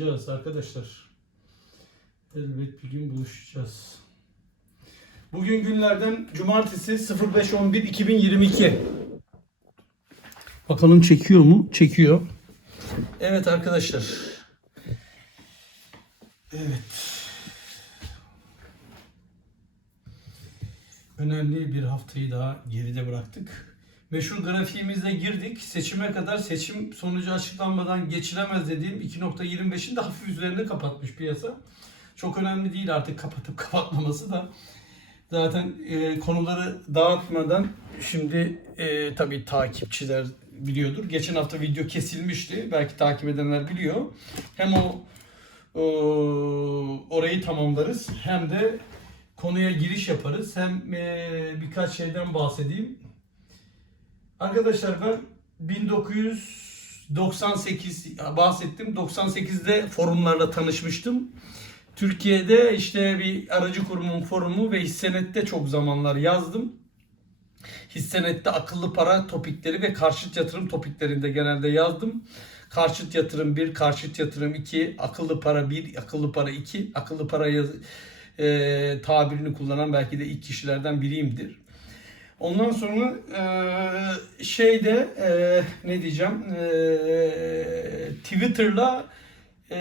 buluşacağız arkadaşlar. Elbet bir gün buluşacağız. Bugün günlerden cumartesi 05.11.2022. Bakalım çekiyor mu? Çekiyor. Evet arkadaşlar. Evet. Önemli bir haftayı daha geride bıraktık. Meşhur grafiğimize girdik. Seçime kadar seçim sonucu açıklanmadan geçilemez dediğim 2.25'in de hafif üzerinde kapatmış piyasa. Çok önemli değil artık kapatıp kapatmaması da. Zaten e, konuları dağıtmadan şimdi e, tabii takipçiler biliyordur. Geçen hafta video kesilmişti. Belki takip edenler biliyor. Hem o o, orayı tamamlarız hem de konuya giriş yaparız. Hem e, birkaç şeyden bahsedeyim. Arkadaşlar ben 1998 bahsettim. 98'de forumlarla tanışmıştım. Türkiye'de işte bir aracı kurumun forumu ve hissenette çok zamanlar yazdım. Hissenette akıllı para topikleri ve karşıt yatırım topiklerinde genelde yazdım. Karşıt yatırım 1, karşıt yatırım 2, akıllı para 1, akıllı para 2, akıllı para yaz, e, tabirini kullanan belki de ilk kişilerden biriyimdir. Ondan sonra e, şeyde e, ne diyeceğim e, Twitter'la e,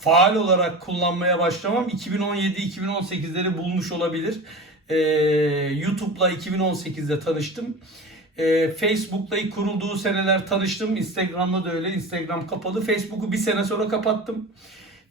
faal olarak kullanmaya başlamam 2017-2018'leri bulmuş olabilir. E, YouTube'la 2018'de tanıştım. E, Facebook'la ilk kurulduğu seneler tanıştım. Instagram'la da öyle. Instagram kapalı. Facebook'u bir sene sonra kapattım.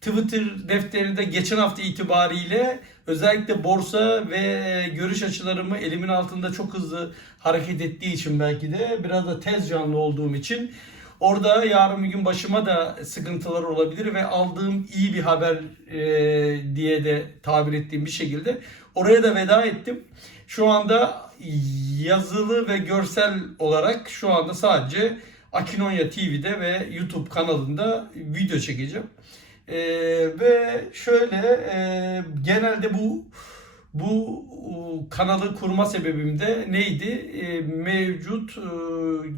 Twitter defteri de geçen hafta itibariyle özellikle borsa ve görüş açılarımı elimin altında çok hızlı hareket ettiği için belki de biraz da tez canlı olduğum için orada yarın bir gün başıma da sıkıntılar olabilir ve aldığım iyi bir haber e, diye de tabir ettiğim bir şekilde oraya da veda ettim. Şu anda yazılı ve görsel olarak şu anda sadece Akinonya TV'de ve YouTube kanalında video çekeceğim. Ee, ve şöyle e, genelde bu bu e, kanalı kurma sebebim de neydi? E, mevcut e,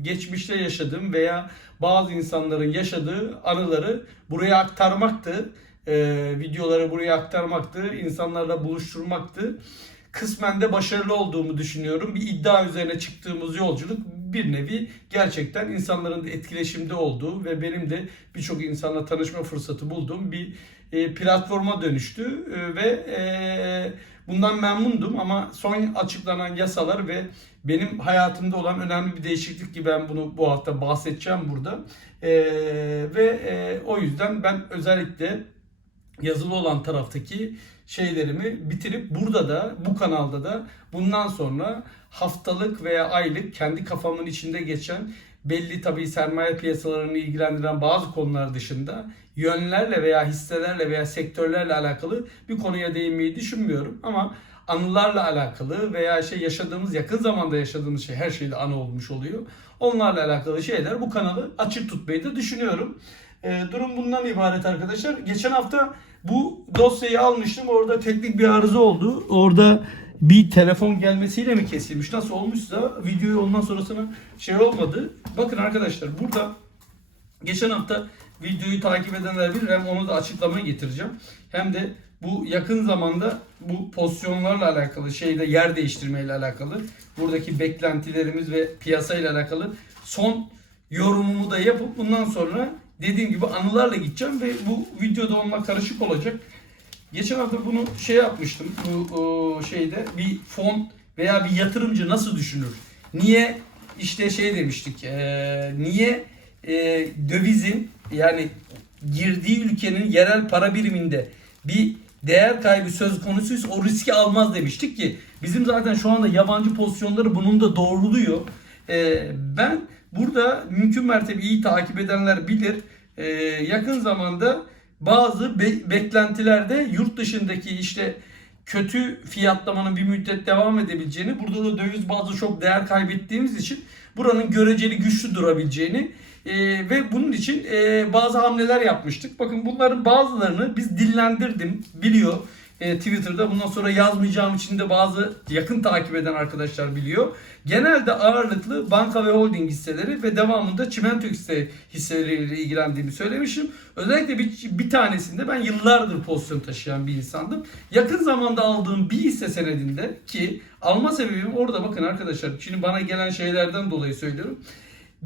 geçmişte yaşadığım veya bazı insanların yaşadığı anıları buraya aktarmaktı. E, videoları buraya aktarmaktı. insanlarla buluşturmaktı. Kısmen de başarılı olduğumu düşünüyorum. Bir iddia üzerine çıktığımız yolculuk bir nevi gerçekten insanların etkileşimde olduğu ve benim de birçok insanla tanışma fırsatı bulduğum bir e, platforma dönüştü E, ve e, bundan memnundum ama son açıklanan yasalar ve benim hayatımda olan önemli bir değişiklik ki ben bunu bu hafta bahsedeceğim burada ve o yüzden ben özellikle yazılı olan taraftaki şeylerimi bitirip burada da bu kanalda da bundan sonra haftalık veya aylık kendi kafamın içinde geçen belli tabii sermaye piyasalarını ilgilendiren bazı konular dışında yönlerle veya hisselerle veya sektörlerle alakalı bir konuya değinmeyi düşünmüyorum ama anılarla alakalı veya şey yaşadığımız yakın zamanda yaşadığımız şey her şeyde anı olmuş oluyor. Onlarla alakalı şeyler bu kanalı açık tutmayı da düşünüyorum. Ee, durum bundan ibaret arkadaşlar. Geçen hafta bu dosyayı almıştım. Orada teknik bir arıza oldu. Orada bir telefon gelmesiyle mi kesilmiş? Nasıl olmuşsa videoyu ondan sonrasına şey olmadı. Bakın arkadaşlar burada geçen hafta videoyu takip edenler bilir. Hem onu da açıklamaya getireceğim. Hem de bu yakın zamanda bu pozisyonlarla alakalı şeyde yer değiştirmeyle alakalı buradaki beklentilerimiz ve piyasayla alakalı son yorumumu da yapıp bundan sonra dediğim gibi anılarla gideceğim ve bu videoda onunla karışık olacak. Geçen hafta bunu şey yapmıştım bu o, şeyde bir fon veya bir yatırımcı nasıl düşünür? Niye işte şey demiştik eee, niye eee, dövizin yani girdiği ülkenin yerel para biriminde bir değer kaybı söz konusuysa o riski almaz demiştik ki bizim zaten şu anda yabancı pozisyonları bunun da doğruluyor. Ee, ben burada mümkün mertebe iyi takip edenler bilir. Ee, yakın zamanda bazı be- beklentilerde yurt dışındaki işte kötü fiyatlamanın bir müddet devam edebileceğini, burada da döviz bazı çok değer kaybettiğimiz için buranın göreceli güçlü durabileceğini E, ve bunun için e, bazı hamleler yapmıştık. Bakın bunların bazılarını biz dillendirdim. Biliyor e, Twitter'da. Bundan sonra yazmayacağım için de bazı yakın takip eden arkadaşlar biliyor. Genelde ağırlıklı banka ve holding hisseleri ve devamında çimento hisse hisseleriyle ilgilendiğimi söylemişim. Özellikle bir, bir tanesinde ben yıllardır pozisyon taşıyan bir insandım. Yakın zamanda aldığım bir hisse senedinde ki alma sebebim orada bakın arkadaşlar. Şimdi bana gelen şeylerden dolayı söylüyorum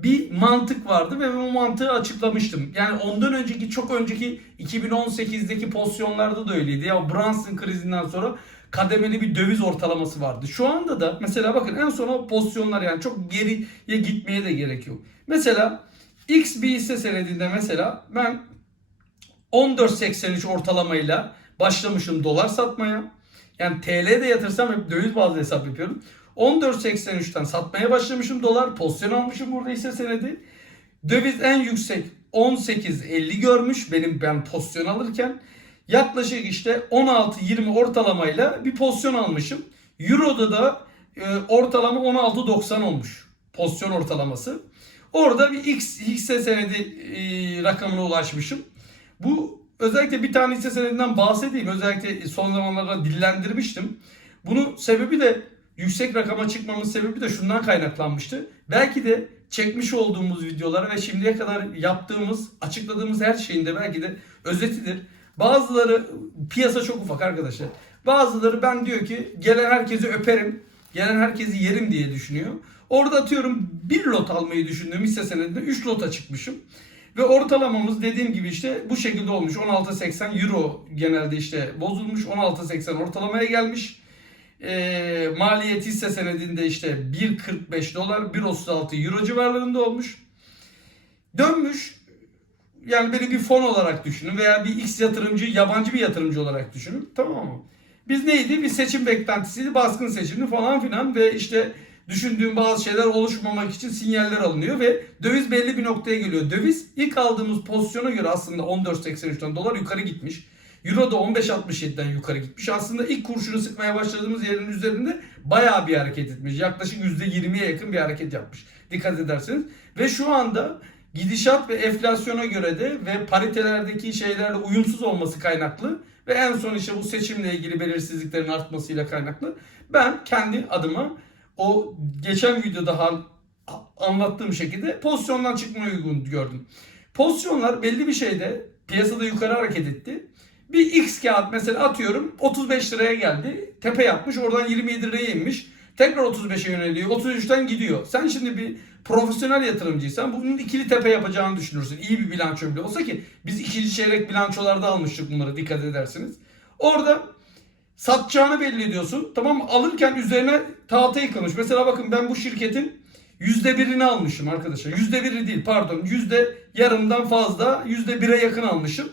bir mantık vardı ve bu mantığı açıklamıştım. Yani ondan önceki çok önceki 2018'deki pozisyonlarda da öyleydi. Ya Brunson krizinden sonra kademeli bir döviz ortalaması vardı. Şu anda da mesela bakın en son o pozisyonlar yani çok geriye gitmeye de gerek yok. Mesela X bir hisse senedinde mesela ben 14.83 ortalamayla başlamışım dolar satmaya. Yani TL'de yatırsam hep döviz bazlı hesap yapıyorum. 14.83'ten satmaya başlamışım dolar. Pozisyon almışım burada hisse senedi. Döviz en yüksek 18.50 görmüş benim ben pozisyon alırken. Yaklaşık işte 16-20 ortalamayla bir pozisyon almışım. Euro'da da e, ortalama 16.90 olmuş pozisyon ortalaması. Orada bir X hisse senedi e, rakamına ulaşmışım. Bu özellikle bir tane hisse senedinden bahsedeyim. Özellikle son zamanlarda dillendirmiştim. Bunun sebebi de yüksek rakama çıkmamın sebebi de şundan kaynaklanmıştı. Belki de çekmiş olduğumuz videolara ve şimdiye kadar yaptığımız, açıkladığımız her şeyin de belki de özetidir. Bazıları piyasa çok ufak arkadaşlar. Bazıları ben diyor ki gelen herkesi öperim, gelen herkesi yerim diye düşünüyor. Orada atıyorum bir lot almayı düşündüğüm hisse senedinde 3 lota çıkmışım. Ve ortalamamız dediğim gibi işte bu şekilde olmuş. 16.80 euro genelde işte bozulmuş. 16.80 ortalamaya gelmiş. E, maliyet hisse senedinde işte 1.45 dolar 1.36 euro civarlarında olmuş. Dönmüş. Yani beni bir fon olarak düşünün veya bir X yatırımcı, yabancı bir yatırımcı olarak düşünün. Tamam mı? Biz neydi? Bir seçim beklentisiydi, baskın seçimdi falan filan ve işte düşündüğüm bazı şeyler oluşmamak için sinyaller alınıyor ve döviz belli bir noktaya geliyor. Döviz ilk aldığımız pozisyona göre aslında 14.83'ten dolar yukarı gitmiş. Euro da 15.67'den yukarı gitmiş. Aslında ilk kurşunu sıkmaya başladığımız yerin üzerinde bayağı bir hareket etmiş. Yaklaşık %20'ye yakın bir hareket yapmış. Dikkat ederseniz. Ve şu anda gidişat ve enflasyona göre de ve paritelerdeki şeylerle uyumsuz olması kaynaklı ve en son işte bu seçimle ilgili belirsizliklerin artmasıyla kaynaklı ben kendi adıma o geçen videoda anlattığım şekilde pozisyondan çıkmayı uygun gördüm. Pozisyonlar belli bir şeyde piyasada yukarı hareket etti. Bir X kağıt mesela atıyorum 35 liraya geldi. Tepe yapmış oradan 27 liraya inmiş. Tekrar 35'e yöneliyor. 33'ten gidiyor. Sen şimdi bir profesyonel yatırımcıysan bunun ikili tepe yapacağını düşünürsün. İyi bir bilanço bile olsa ki biz ikinci çeyrek bilançolarda almıştık bunları dikkat edersiniz. Orada satacağını belli ediyorsun. Tamam mı? Alırken üzerine tahta yıkılmış. Mesela bakın ben bu şirketin yüzde birini almışım arkadaşlar. Yüzde biri değil pardon. Yüzde yarımdan fazla yüzde bire yakın almışım.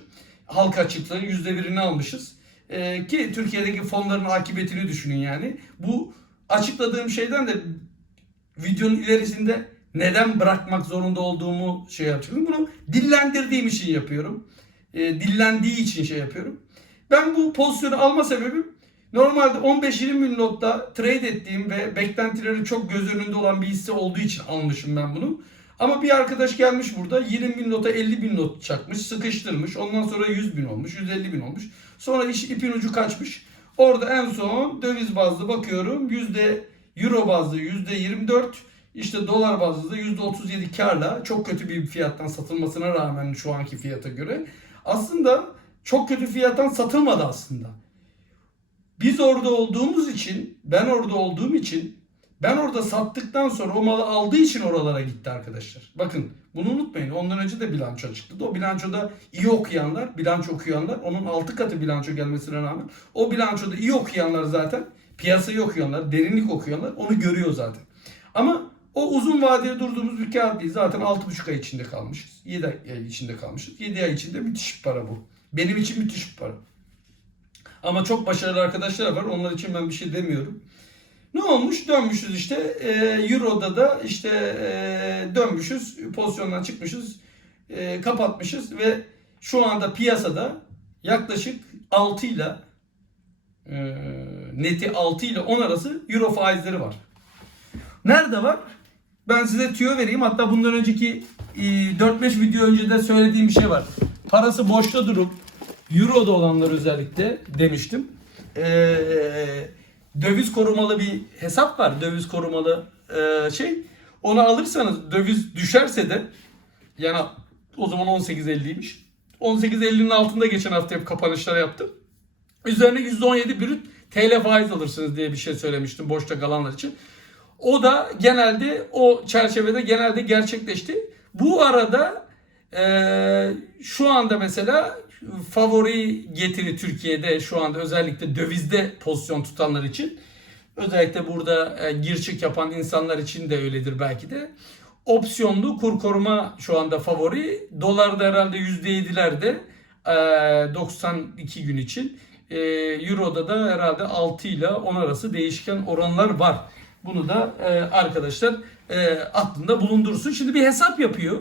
Halka açıklığı yüzde birini almışız. Ee, ki Türkiye'deki fonların akıbetini düşünün yani. Bu açıkladığım şeyden de videonun ilerisinde neden bırakmak zorunda olduğumu şey yapıyorum. Bunu dillendirdiğim için yapıyorum. Ee, dillendiği için şey yapıyorum. Ben bu pozisyonu alma sebebim normalde 15-20 bin lotta trade ettiğim ve beklentileri çok göz önünde olan bir hisse olduğu için almışım ben bunu. Ama bir arkadaş gelmiş burada 20 bin nota 50 bin not çakmış, sıkıştırmış. Ondan sonra 100 bin olmuş, 150 bin olmuş. Sonra iş ipin ucu kaçmış. Orada en son döviz bazlı bakıyorum. Yüzde euro bazlı yüzde 24, işte dolar bazlı da yüzde 37 karla çok kötü bir fiyattan satılmasına rağmen şu anki fiyata göre aslında çok kötü fiyattan satılmadı aslında. Biz orada olduğumuz için, ben orada olduğum için, ben orada sattıktan sonra o malı aldığı için oralara gitti arkadaşlar. Bakın bunu unutmayın. Ondan önce de bilanço çıktı. O bilançoda iyi okuyanlar, bilanço okuyanlar, onun 6 katı bilanço gelmesine rağmen o bilançoda iyi okuyanlar zaten, piyasayı okuyanlar, derinlik okuyanlar onu görüyor zaten. Ama o uzun vadeli durduğumuz bir kağıt değil. Zaten 6,5 ay içinde kalmışız. 7 ay içinde kalmışız. 7 ay içinde müthiş bir para bu. Benim için müthiş bir para. Ama çok başarılı arkadaşlar var. Onlar için ben bir şey demiyorum. Ne olmuş? Dönmüşüz işte. E, Euro'da da işte e, dönmüşüz. Pozisyondan çıkmışız. E, kapatmışız ve şu anda piyasada yaklaşık 6 ile e, neti 6 ile 10 arası Euro faizleri var. Nerede var? Ben size tüyo vereyim. Hatta bundan önceki e, 4-5 video önce de söylediğim bir şey var. Parası boşta durup Euro'da olanlar özellikle demiştim. Ee, döviz korumalı bir hesap var. Döviz korumalı e, şey. Onu alırsanız döviz düşerse de yani o zaman 18.50'ymiş. 18.50'nin altında geçen hafta hep kapanışlar yaptım. Üzerine %17 brüt TL faiz alırsınız diye bir şey söylemiştim boşta kalanlar için. O da genelde o çerçevede genelde gerçekleşti. Bu arada eee, şu anda mesela favori getiri Türkiye'de şu anda özellikle dövizde pozisyon tutanlar için özellikle burada e, gir çık yapan insanlar için de öyledir belki de. Opsiyonlu kur koruma şu anda favori. Dolarda herhalde %7'lerde e, 92 gün için. E, Euro'da da herhalde 6 ile 10 arası değişken oranlar var. Bunu da e, arkadaşlar aklında bulundursun. Şimdi bir hesap yapıyor.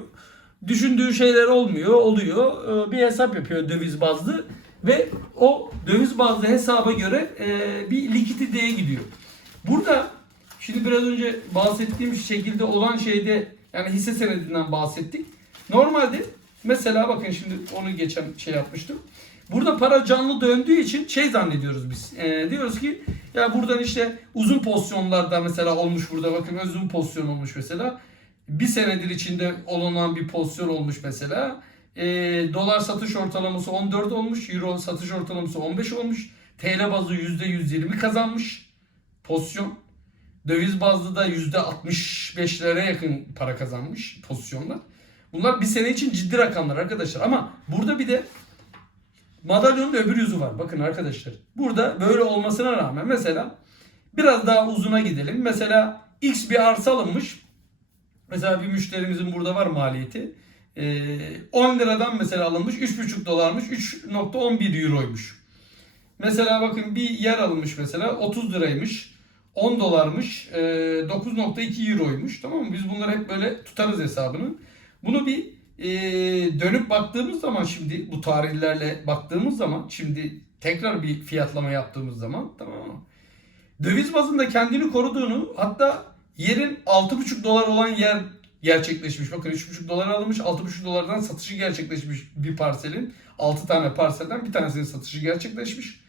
Düşündüğü şeyler olmuyor, oluyor. E, bir hesap yapıyor döviz bazlı ve o döviz bazlı hesaba göre e, bir likiditeye gidiyor. Burada şimdi biraz önce bahsettiğim şekilde olan şeyde yani hisse senedinden bahsettik. Normalde mesela bakın şimdi onu geçen şey yapmıştım. Burada para canlı döndüğü için şey zannediyoruz biz. E, diyoruz ki ya buradan işte uzun pozisyonlarda mesela olmuş burada bakın uzun pozisyon olmuş mesela. Bir senedir içinde olunan bir pozisyon olmuş mesela. E, dolar satış ortalaması 14 olmuş. Euro satış ortalaması 15 olmuş. TL bazlı %120 kazanmış pozisyon. Döviz bazlı da %65'lere yakın para kazanmış pozisyonlar. Bunlar bir sene için ciddi rakamlar arkadaşlar. Ama burada bir de madalyonun öbür yüzü var. Bakın arkadaşlar. Burada böyle olmasına rağmen mesela biraz daha uzuna gidelim. Mesela X bir arsa alınmış. Mesela bir müşterimizin burada var maliyeti. Ee, 10 liradan mesela alınmış 3,5 dolarmış 3.11 euroymuş. Mesela bakın bir yer alınmış mesela 30 liraymış. 10 dolarmış. e, 9.2 euroymuş. Tamam mı? Biz bunları hep böyle tutarız hesabını. Bunu bir e, dönüp baktığımız zaman şimdi bu tarihlerle baktığımız zaman şimdi tekrar bir fiyatlama yaptığımız zaman tamam mı? Döviz bazında kendini koruduğunu hatta yerin 6.5 dolar olan yer gerçekleşmiş. Bakın 3.5 dolar alınmış 6.5 dolardan satışı gerçekleşmiş bir parselin. 6 tane parselden bir tanesinin satışı gerçekleşmiş.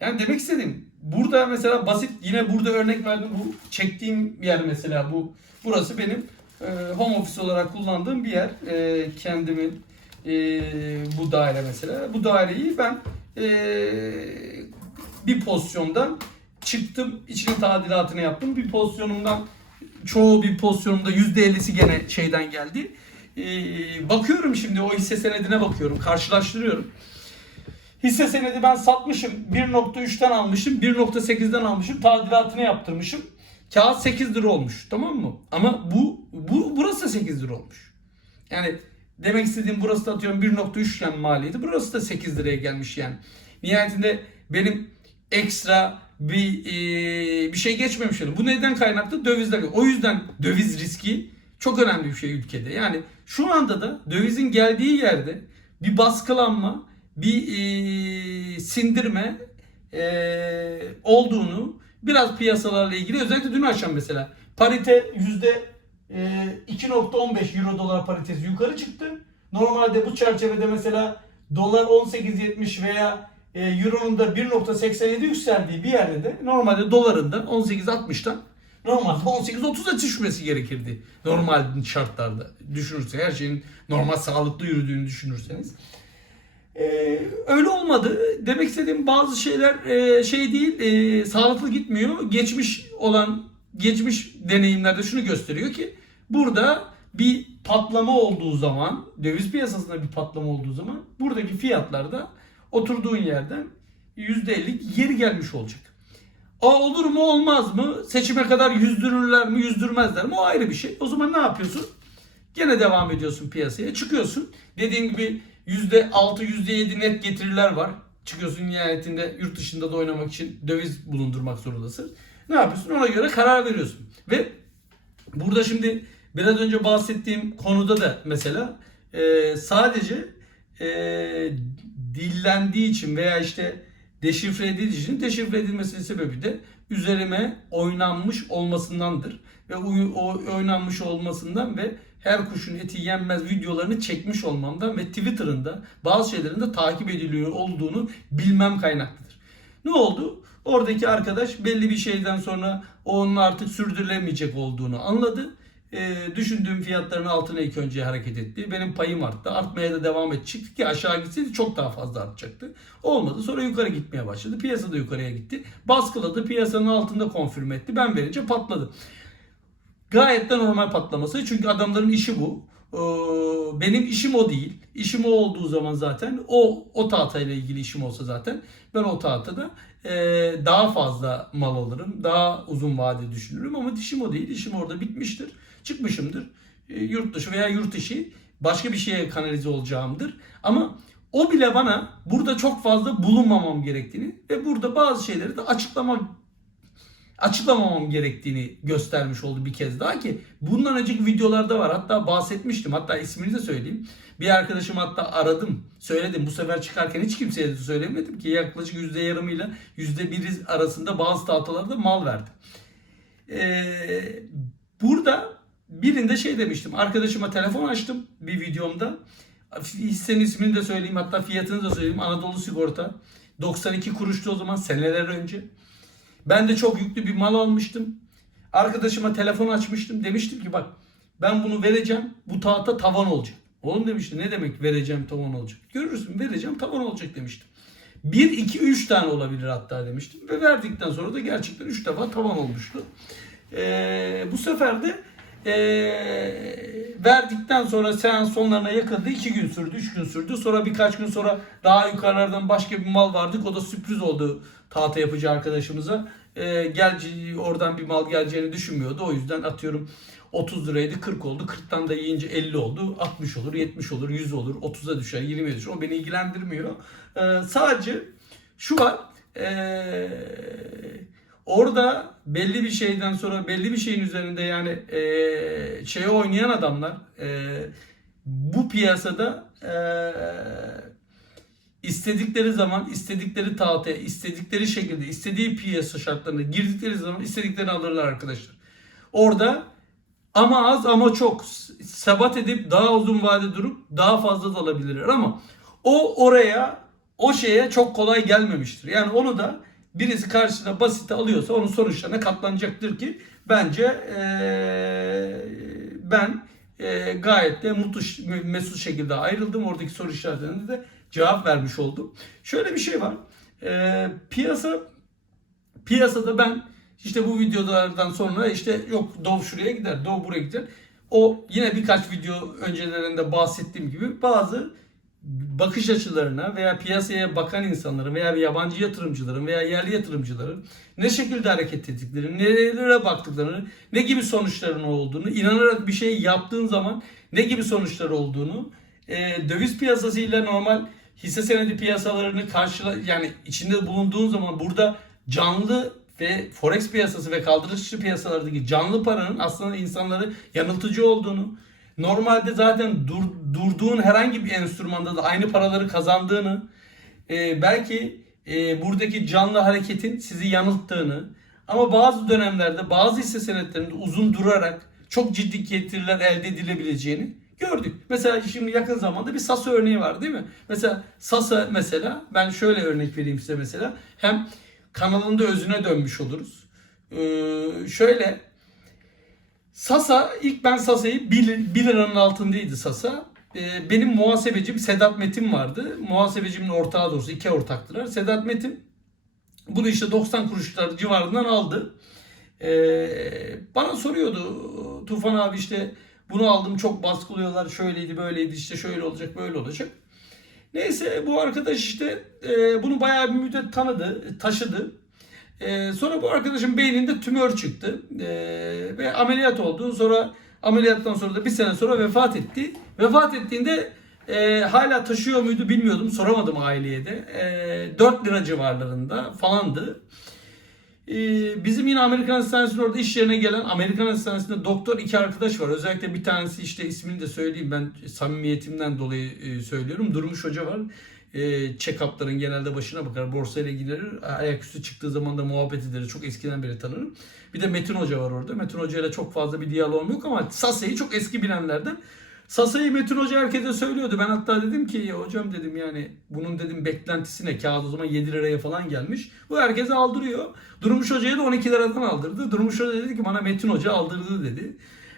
Yani demek istediğim burada mesela basit yine burada örnek verdim bu çektiğim yer mesela bu burası benim e, home office olarak kullandığım bir yer. E, kendimin e, bu daire mesela. Bu daireyi ben e, bir pozisyondan çıktım içine tadilatını yaptım. Bir pozisyonumdan çoğu bir pozisyonumda %50'si gene şeyden geldi. E, bakıyorum şimdi o hisse senedine bakıyorum karşılaştırıyorum. Hisse senedi ben satmışım. 1.3'ten almışım. 1.8'den almışım. Tadilatını yaptırmışım. Kağıt 8 lira olmuş. Tamam mı? Ama bu, bu burası da 8 lira olmuş. Yani demek istediğim burası da atıyorum 1.3 iken maliyeti. Burası da 8 liraya gelmiş yani. Nihayetinde benim ekstra bir e, bir şey geçmemiş oldu. Bu neden kaynaklı? Dövizden. O yüzden döviz riski çok önemli bir şey ülkede. Yani şu anda da dövizin geldiği yerde bir baskılanma, bir e, sindirme e, olduğunu biraz piyasalarla ilgili özellikle dün akşam mesela parite yüzde e, 2.15 euro dolar paritesi yukarı çıktı. Normalde bu çerçevede mesela dolar 18.70 veya e, euronun da 1.87 yükseldiği bir yerde de normalde doların da 18.60'tan normalde 18.30'a düşmesi gerekirdi. Normal şartlarda düşünürsek her şeyin normal sağlıklı yürüdüğünü düşünürseniz. Ee, öyle olmadı. Demek istediğim bazı şeyler e, şey değil, e, sağlıklı gitmiyor. Geçmiş olan, geçmiş deneyimlerde şunu gösteriyor ki burada bir patlama olduğu zaman, döviz piyasasında bir patlama olduğu zaman buradaki fiyatlarda oturduğun yerden %50 geri gelmiş olacak. Aa, olur mu olmaz mı? Seçime kadar yüzdürürler mi yüzdürmezler mi? O ayrı bir şey. O zaman ne yapıyorsun? Gene devam ediyorsun piyasaya. Çıkıyorsun. Dediğim gibi %6, %7 net getiriler var. Çıkıyorsun nihayetinde yurt dışında da oynamak için döviz bulundurmak zorundasın. Ne yapıyorsun? Ona göre karar veriyorsun. Ve burada şimdi biraz önce bahsettiğim konuda da mesela sadece e, dillendiği için veya işte deşifre edildiği için deşifre edilmesinin sebebi de üzerime oynanmış olmasındandır. Ve o, oynanmış olmasından ve her kuşun eti yenmez videolarını çekmiş olmamdan ve Twitter'ında bazı şeylerin de takip ediliyor olduğunu bilmem kaynaklıdır. Ne oldu? Oradaki arkadaş belli bir şeyden sonra onun artık sürdürülemeyecek olduğunu anladı. Ee, düşündüğüm fiyatların altına ilk önce hareket etti. Benim payım arttı. Artmaya da devam edecekti ki aşağı gitseydi çok daha fazla artacaktı. Olmadı. Sonra yukarı gitmeye başladı. Piyasa da yukarıya gitti. Baskıladı. Piyasanın altında konfirm etti. Ben verince patladı. Gayet de normal patlaması. Çünkü adamların işi bu. Ee, Benim işim o değil. İşim o olduğu zaman zaten o o tahtayla ilgili işim olsa zaten ben o tahtada e, daha fazla mal alırım. Daha uzun vade düşünürüm ama işim o değil. İşim orada bitmiştir. Çıkmışımdır. E, Yurt dışı veya yurt içi başka bir şeye kanalize olacağımdır. Ama o bile bana burada çok fazla bulunmamam gerektiğini ve burada bazı şeyleri de açıklamak açıklamamam gerektiğini göstermiş oldu bir kez daha ki bundan önceki videolarda var. Hatta bahsetmiştim. Hatta ismini de söyleyeyim. Bir arkadaşım hatta aradım. Söyledim. Bu sefer çıkarken hiç kimseye de söylemedim ki yaklaşık yüzde yarımıyla yüzde biri arasında bazı tahtalarda mal verdim. Ee, burada birinde şey demiştim. Arkadaşıma telefon açtım bir videomda. Hissenin ismini de söyleyeyim. Hatta fiyatını da söyleyeyim. Anadolu Sigorta. 92 kuruştu o zaman seneler önce. Ben de çok yüklü bir mal almıştım. Arkadaşıma telefon açmıştım. Demiştim ki bak ben bunu vereceğim. Bu tahta tavan olacak. Oğlum demişti ne demek vereceğim tavan olacak. Görürsün vereceğim tavan olacak demiştim. 1, 2, 3 tane olabilir hatta demiştim. Ve verdikten sonra da gerçekten 3 defa tavan olmuştu. Ee, bu sefer de ee, verdikten sonra seans sonlarına yakındı. 2 gün sürdü, 3 gün sürdü. Sonra birkaç gün sonra daha yukarılardan başka bir mal vardık. O da sürpriz oldu tahta yapıcı arkadaşımıza. Ee, gel, oradan bir mal geleceğini düşünmüyordu. O yüzden atıyorum 30 liraydı 40 oldu. 40'tan da yiyince 50 oldu. 60 olur, 70 olur, 100 olur, 30'a düşer, 20'ye düşer. O beni ilgilendirmiyor. Ee, sadece şu var. Ee, orada belli bir şeyden sonra belli bir şeyin üzerinde yani e, şeye oynayan adamlar e, bu piyasada e, istedikleri zaman istedikleri tahtaya istedikleri şekilde istediği piyasa şartlarına girdikleri zaman istediklerini alırlar arkadaşlar. Orada ama az ama çok sebat edip daha uzun vade durup daha fazla da alabilirler ama o oraya o şeye çok kolay gelmemiştir. Yani onu da birisi karşısına basite alıyorsa onun sonuçlarına katlanacaktır ki bence ee, ben ee, gayet de mutlu mesut şekilde ayrıldım. Oradaki soru işaretlerine de cevap vermiş oldum. Şöyle bir şey var. Ee, piyasa piyasada ben işte bu videolardan sonra işte yok Dov şuraya gider, Dov buraya gider. O yine birkaç video öncelerinde bahsettiğim gibi bazı bakış açılarına veya piyasaya bakan insanların veya yabancı yatırımcıların veya yerli yatırımcıların ne şekilde hareket ettiklerini, nerelere baktıklarını, ne gibi sonuçların olduğunu, inanarak bir şey yaptığın zaman ne gibi sonuçlar olduğunu, e, döviz piyasasıyla normal hisse senedi piyasalarını karşıla yani içinde bulunduğun zaman burada canlı ve forex piyasası ve kaldırışçı piyasalardaki canlı paranın aslında insanları yanıltıcı olduğunu, normalde zaten dur, durduğun herhangi bir enstrümanda da aynı paraları kazandığını, e, belki e, buradaki canlı hareketin sizi yanılttığını ama bazı dönemlerde bazı hisse senetlerinde uzun durarak çok ciddi getiriler elde edilebileceğini gördük. Mesela şimdi yakın zamanda bir Sasa örneği var değil mi? Mesela Sasa mesela ben şöyle örnek vereyim size mesela. Hem kanalında özüne dönmüş oluruz. Ee, şöyle Sasa ilk ben Sasa'yı 1, 1 liranın altındaydı Sasa. Ee, benim muhasebecim Sedat Metin vardı. Muhasebecimin ortağı doğrusu iki ortaktılar. Sedat Metin bunu işte 90 kuruşlar civarından aldı. Ee, bana soruyordu Tufan abi işte bunu aldım çok baskılıyorlar şöyleydi böyleydi işte şöyle olacak böyle olacak. Neyse bu arkadaş işte e, bunu bayağı bir müddet tanıdı, taşıdı. E, sonra bu arkadaşın beyninde tümör çıktı e, ve ameliyat oldu. Sonra ameliyattan sonra da bir sene sonra vefat etti. Vefat ettiğinde e, hala taşıyor muydu bilmiyordum. Soramadım aileye de. E, 4 lira civarlarında falandı. Ee, bizim yine Amerikan Hastanesi'nin orada iş yerine gelen Amerikan Hastanesi'nde doktor iki arkadaş var. Özellikle bir tanesi işte ismini de söyleyeyim ben samimiyetimden dolayı e, söylüyorum. Durmuş Hoca var. E, check-up'ların genelde başına bakar. Borsayla ilgilenir. Ayaküstü çıktığı zaman da muhabbet ederiz. Çok eskiden beri tanırım. Bir de Metin Hoca var orada. Metin Hoca ile çok fazla bir diyalogum yok ama Sase'yi çok eski bilenlerden. Sasa'yı Metin Hoca herkese söylüyordu. Ben hatta dedim ki hocam dedim yani bunun dedim beklentisi ne? Kağıt o zaman 7 liraya falan gelmiş. Bu herkese aldırıyor. Durmuş Hoca'ya da 12 liradan aldırdı. Durmuş Hoca dedi ki bana Metin Hoca aldırdı dedi.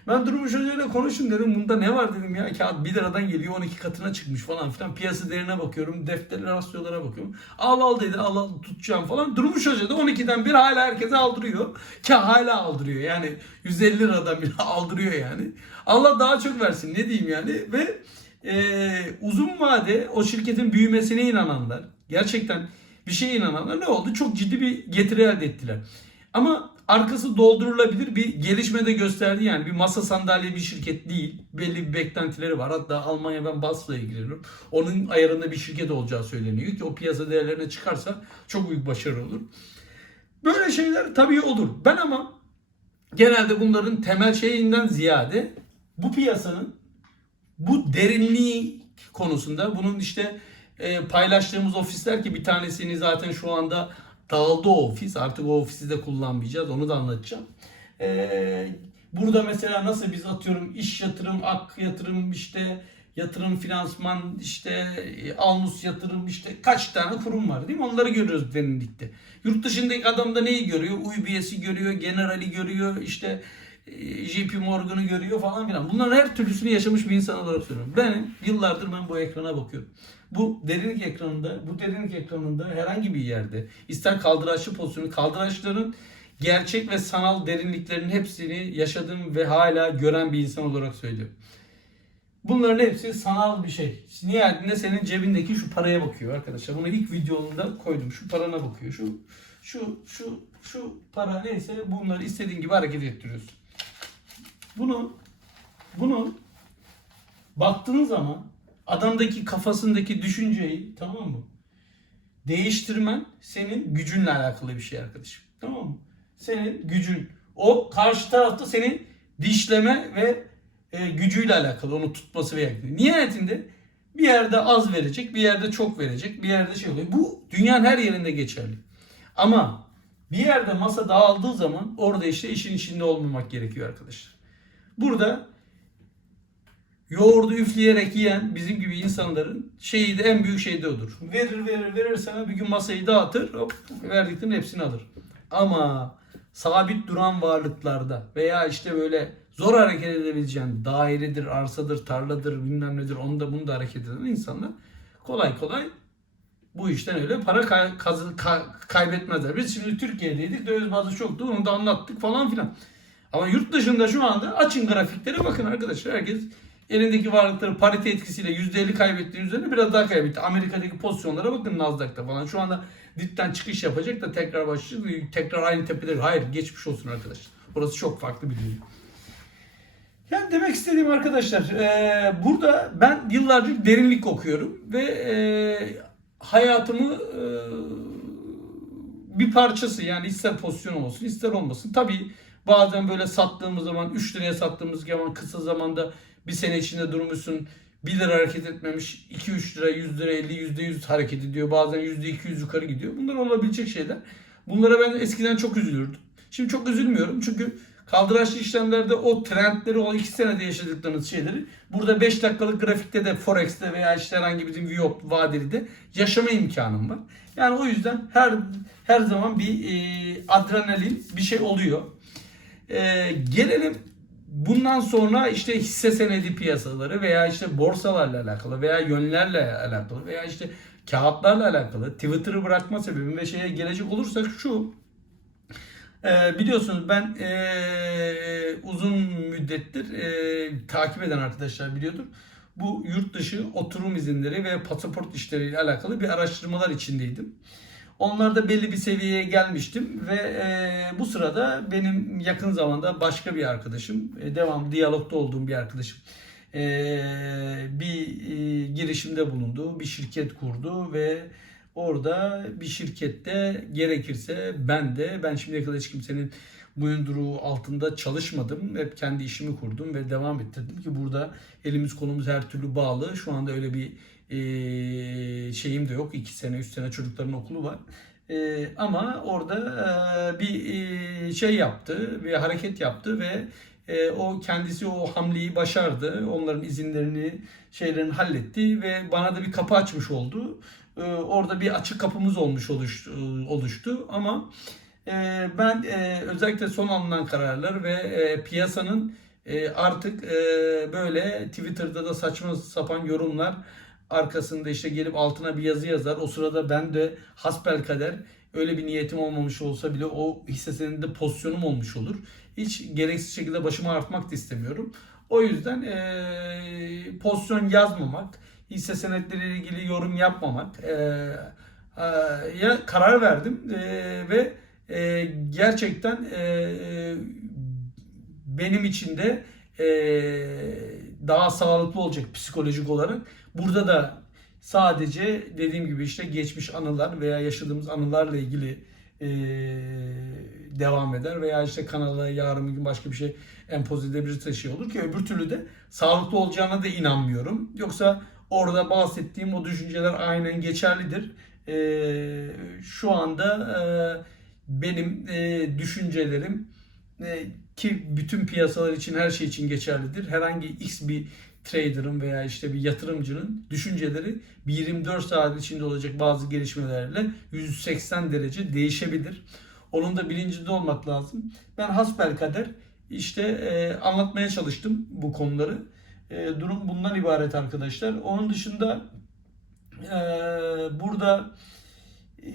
Ben Durmuş Hoca ile konuşun dedim. Bunda ne var dedim ya. Kağıt 1 liradan geliyor 12 katına çıkmış falan filan. Piyasa değerine bakıyorum. Defterler rasyolara bakıyorum. Al al dedi al al tutacağım falan. Durmuş Hoca da 12'den bir hala herkese aldırıyor. Ki hala aldırıyor. Yani 150 liradan bir aldırıyor yani. Allah daha çok versin ne diyeyim yani. Ve e, uzun vade o şirketin büyümesine inananlar gerçekten bir şeye inananlar ne oldu? Çok ciddi bir getiri elde ettiler. Ama arkası doldurulabilir bir gelişme de gösterdi yani bir masa sandalye bir şirket değil. Belli bir beklentileri var. Hatta Almanya ben BAS'la ilgileniyorum. Onun ayarında bir şirket olacağı söyleniyor ki o piyasa değerlerine çıkarsa çok büyük başarı olur. Böyle şeyler tabii olur. Ben ama genelde bunların temel şeyinden ziyade bu piyasanın bu derinliği konusunda bunun işte e, paylaştığımız ofisler ki bir tanesini zaten şu anda dağıldı o ofis. Artık o ofisi de kullanmayacağız. Onu da anlatacağım. E, burada mesela nasıl biz atıyorum iş yatırım, ak yatırım işte yatırım finansman işte almus yatırım işte kaç tane kurum var değil mi? Onları görüyoruz derinlikte. Yurt dışındaki adam da neyi görüyor? UBS'i görüyor, General'i görüyor, işte e, JP Morgan'ı görüyor falan filan. Bunların her türlüsünü yaşamış bir insan olarak söylüyorum. Ben yıllardır ben bu ekrana bakıyorum. Bu derinlik ekranında, bu derinlik ekranında herhangi bir yerde ister kaldıraçlı pozisyonu, kaldıraçların gerçek ve sanal derinliklerin hepsini yaşadığım ve hala gören bir insan olarak söylüyorum. Bunların hepsi sanal bir şey. Nihayetinde senin cebindeki şu paraya bakıyor arkadaşlar. Bunu ilk videomda koydum. Şu parana bakıyor. Şu şu şu şu para neyse bunları istediğin gibi hareket ettiriyorsun. Bunu bunu baktığın zaman adamdaki kafasındaki düşünceyi tamam mı? Değiştirmen senin gücünle alakalı bir şey arkadaşım. Tamam mı? Senin gücün. O karşı tarafta senin dişleme ve e, gücüyle alakalı onu tutması ve yakını. Nihayetinde bir yerde az verecek, bir yerde çok verecek, bir yerde şey oluyor. Bu dünyanın her yerinde geçerli. Ama bir yerde masa dağıldığı zaman orada işte işin içinde olmamak gerekiyor arkadaşlar. Burada yoğurdu üfleyerek yiyen bizim gibi insanların şeyi de en büyük şey de odur. Verir verir verir sana bir gün masayı dağıtır hop verdiklerinin hepsini alır. Ama sabit duran varlıklarda veya işte böyle zor hareket edebileceğin dairedir, arsadır, tarladır, bilmem nedir onu da bunu da hareket eden insanlar kolay kolay bu işten öyle para kay- kazı- ka- kaybetmezler. Biz şimdi Türkiye'deydik, döviz bazı çoktu, onu da anlattık falan filan. Ama yurt dışında şu anda açın grafiklere bakın arkadaşlar. Herkes elindeki varlıkları parite etkisiyle %50 kaybettiği üzerine biraz daha kaybetti. Amerika'daki pozisyonlara bakın Nasdaq'ta falan. Şu anda dipten çıkış yapacak da tekrar başlayacak. Tekrar aynı tepede. Hayır geçmiş olsun arkadaşlar. Orası çok farklı bir dünya. Yani demek istediğim arkadaşlar e, burada ben yıllardır derinlik okuyorum ve e, hayatımı e, bir parçası yani ister pozisyon olsun ister olmasın. Tabii bazen böyle sattığımız zaman 3 liraya sattığımız zaman kısa zamanda bir sene içinde durmuşsun 1 lira hareket etmemiş 2-3 lira 100 lira 50 %100 hareket ediyor bazen %200 yukarı gidiyor. Bunlar olabilecek şeyler. Bunlara ben eskiden çok üzülürdüm. Şimdi çok üzülmüyorum çünkü kaldıraçlı işlemlerde o trendleri o 2 senede yaşadıklarınız şeyleri burada 5 dakikalık grafikte de Forex'te veya işte herhangi bir Viyop vadeli de yaşama imkanım var. Yani o yüzden her her zaman bir e, adrenalin bir şey oluyor. E, gelelim bundan sonra işte hisse senedi piyasaları veya işte borsalarla alakalı veya yönlerle alakalı veya işte kağıtlarla alakalı Twitter'ı bırakma sebebim ve şeye gelecek olursak şu ee, biliyorsunuz ben ee, uzun müddettir ee, takip eden arkadaşlar biliyordur. Bu yurt dışı oturum izinleri ve pasaport işleriyle alakalı bir araştırmalar içindeydim. Onlarda belli bir seviyeye gelmiştim ve ee, bu sırada benim yakın zamanda başka bir arkadaşım, e, devam diyalogda olduğum bir arkadaşım ee, bir e, girişimde bulundu, bir şirket kurdu ve orada bir şirkette gerekirse ben de ben şimdiye kadar hiç kimsenin boyunduruğu altında çalışmadım. Hep kendi işimi kurdum ve devam ettirdim ki burada elimiz kolumuz her türlü bağlı. Şu anda öyle bir şeyim de yok. 2 sene, 3 sene çocukların okulu var. Ama orada bir şey yaptı, bir hareket yaptı ve o kendisi o hamleyi başardı. Onların izinlerini, şeylerini halletti ve bana da bir kapı açmış oldu. Orada bir açık kapımız olmuş oluştu, ama ben özellikle son alınan kararlar ve piyasanın artık böyle Twitter'da da saçma sapan yorumlar arkasında işte gelip altına bir yazı yazar. O sırada ben de hasbel kader öyle bir niyetim olmamış olsa bile o hisse senedinde pozisyonum olmuş olur. Hiç gereksiz şekilde başımı artmak da istemiyorum. O yüzden e, pozisyon yazmamak, hisse senetleriyle ilgili yorum yapmamak e, e, ya karar verdim e, ve e, gerçekten e, benim için de e, daha sağlıklı olacak psikolojik olarak. Burada da sadece dediğim gibi işte geçmiş anılar veya yaşadığımız anılarla ilgili e, devam eder veya işte kanala yarın bir gün başka bir şey empoze edebilirse şey olur ki öbür türlü de sağlıklı olacağına da inanmıyorum. Yoksa orada bahsettiğim o düşünceler aynen geçerlidir. E, şu anda e, benim e, düşüncelerim e, ki bütün piyasalar için her şey için geçerlidir. Herhangi X bir trader'ın veya işte bir yatırımcının düşünceleri bir 24 saat içinde olacak bazı gelişmelerle 180 derece değişebilir. Onun da bilincinde olmak lazım. Ben hasbelkader işte e, anlatmaya çalıştım bu konuları. E, durum bundan ibaret arkadaşlar. Onun dışında e, burada e,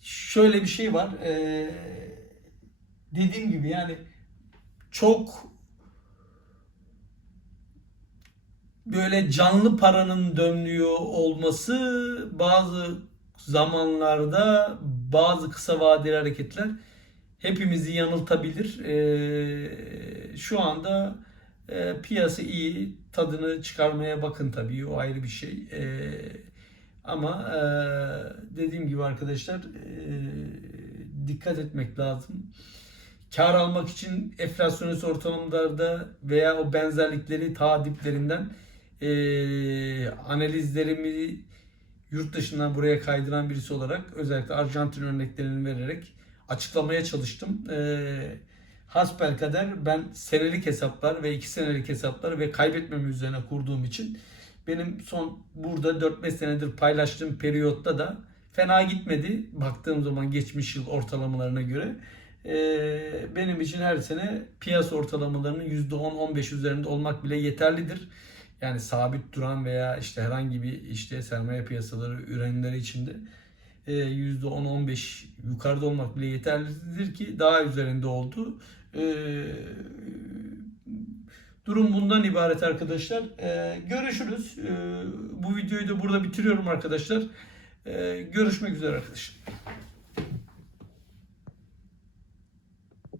şöyle bir şey var. E, dediğim gibi yani çok böyle canlı paranın dönüyor olması bazı zamanlarda bazı kısa vadeli hareketler hepimizi yanıltabilir. Ee, şu anda e, piyasa iyi, tadını çıkarmaya bakın tabii o ayrı bir şey. Ee, ama e, dediğim gibi arkadaşlar e, dikkat etmek lazım. Kar almak için enflasyonist ortamlarda veya o benzerlikleri ta diplerinden e, analizlerimi yurt dışından buraya kaydıran birisi olarak özellikle Arjantin örneklerini vererek açıklamaya çalıştım. E, hasbelkader ben senelik hesaplar ve iki senelik hesaplar ve kaybetmem üzerine kurduğum için benim son burada 4-5 senedir paylaştığım periyotta da fena gitmedi. Baktığım zaman geçmiş yıl ortalamalarına göre. Ee, benim için her sene piyasa ortalamalarının %10-15 üzerinde olmak bile yeterlidir. Yani sabit duran veya işte herhangi bir işte sermaye piyasaları ürünleri içinde e, %10-15 yukarıda olmak bile yeterlidir ki daha üzerinde oldu. Ee, durum bundan ibaret arkadaşlar. Ee, görüşürüz. Bu videoyu da burada bitiriyorum arkadaşlar. Görüşmek üzere arkadaşlar.